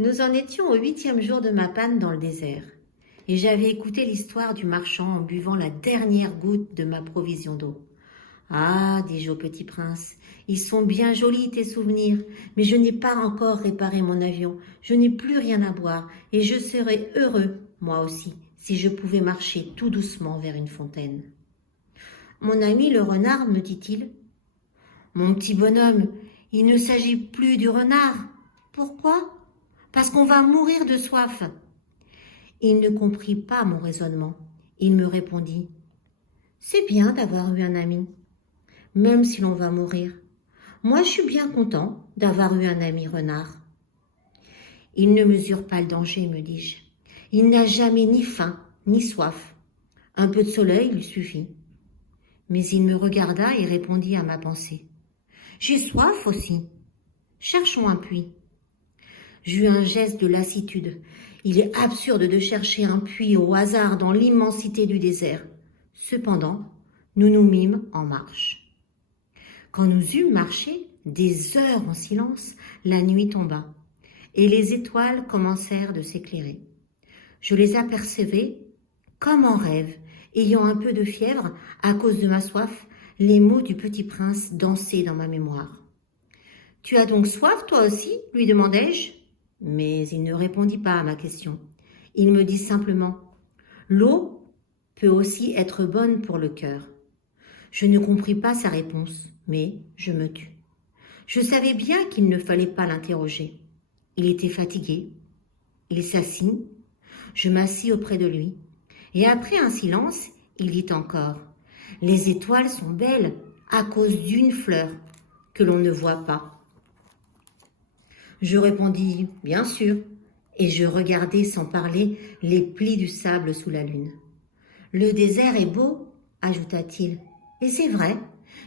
Nous en étions au 8e jour de ma panne dans le désert, et j'avais écouté l'histoire du marchand en buvant la dernière goutte de ma provision d'eau. Ah, dis-je au petit prince, ils sont bien jolis tes souvenirs, mais je n'ai pas encore réparé mon avion, je n'ai plus rien à boire, et je serais heureux, moi aussi, si je pouvais marcher tout doucement vers une fontaine. Mon ami le renard, me dit-il. Mon petit bonhomme, il ne s'agit plus du renard. Pourquoi? Parce qu'on va mourir de soif. Il ne comprit pas mon raisonnement. Il me répondit, c'est bien d'avoir eu un ami, même si l'on va mourir. Moi, je suis bien content d'avoir eu un ami renard. Il ne mesure pas le danger, me dis-je. Il n'a jamais ni faim, ni soif. Un peu de soleil lui suffit. Mais il me regarda et répondit à ma pensée. J'ai soif aussi. Cherchons un puits. J'eus un geste de lassitude. Il est absurde de chercher un puits au hasard dans l'immensité du désert. Cependant, nous nous mîmes en marche. Quand nous eûmes marché des heures en silence, la nuit tomba, et les étoiles commencèrent de s'éclairer. Je les apercevais comme en rêve, ayant un peu de fièvre à cause de ma soif, les mots du petit prince dansaient dans ma mémoire. « Tu as donc soif, toi aussi ?» lui demandai-je. Mais il ne répondit pas à ma question. Il me dit simplement « L'eau peut aussi être bonne pour le cœur. » Je ne compris pas sa réponse, mais je me tus. Je savais bien qu'il ne fallait pas l'interroger. Il était fatigué. Il s'assit. Je m'assis auprès de lui. Et après un silence, il dit encore « Les étoiles sont belles à cause d'une fleur que l'on ne voit pas. » Je répondis « Bien sûr » et je regardai sans parler les plis du sable sous la lune. « Le désert est beau » ajouta-t-il. « Et c'est vrai,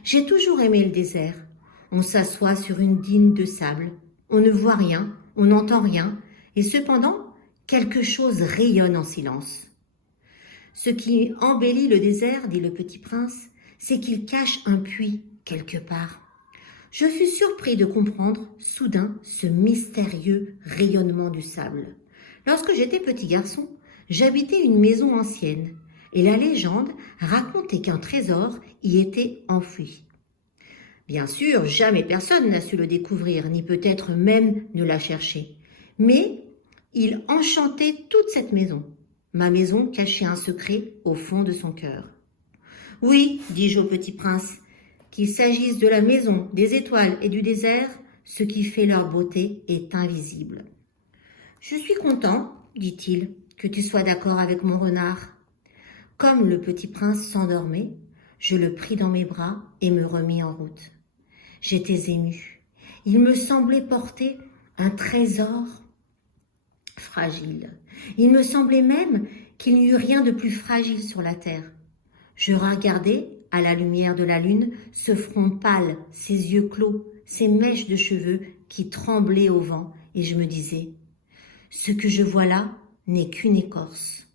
j'ai toujours aimé le désert. On s'assoit sur une dune de sable, on ne voit rien, on n'entend rien, et cependant, quelque chose rayonne en silence. » Ce qui embellit le désert, dit le petit prince, c'est qu'il cache un puits quelque part. Je fus surpris de comprendre soudain ce mystérieux rayonnement du sable. Lorsque j'étais petit garçon, j'habitais une maison ancienne et la légende racontait qu'un trésor y était enfoui. Bien sûr, jamais personne n'a su le découvrir, ni peut-être même ne l'a cherché. Mais il enchantait toute cette maison. Ma maison cachait un secret au fond de son cœur. « Oui, dis-je au petit prince, qu'il s'agisse de la maison, des étoiles et du désert, ce qui fait leur beauté est invisible. »« Je suis content, dit-il, que tu sois d'accord avec mon renard. » Comme le petit prince s'endormait, je le pris dans mes bras et me remis en route. J'étais émue. Il me semblait porter un trésor fragile. Il me semblait même qu'il n'y eut rien de plus fragile sur la terre. Je regardais, à la lumière de la lune, ce front pâle, ses yeux clos, ses mèches de cheveux qui tremblaient au vent, et je me disais, ce que je vois là n'est qu'une écorce.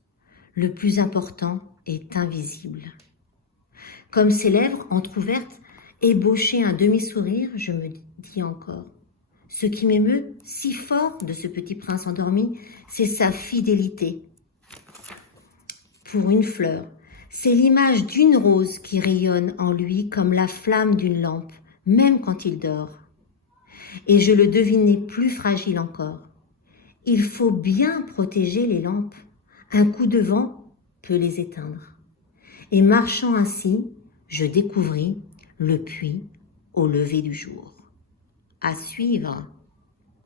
Le plus important est invisible. Comme ses lèvres entr'ouvertes ébauchaient un demi-sourire, je me dis encore, ce qui m'émeut si fort de ce petit prince endormi, c'est sa fidélité. Pour une fleur, c'est l'image d'une rose qui rayonne en lui comme la flamme d'une lampe, même quand il dort. Et je le devinais plus fragile encore. Il faut bien protéger les lampes. Un coup de vent peut les éteindre. Et marchant ainsi, je découvris le puits au lever du jour. À suivre.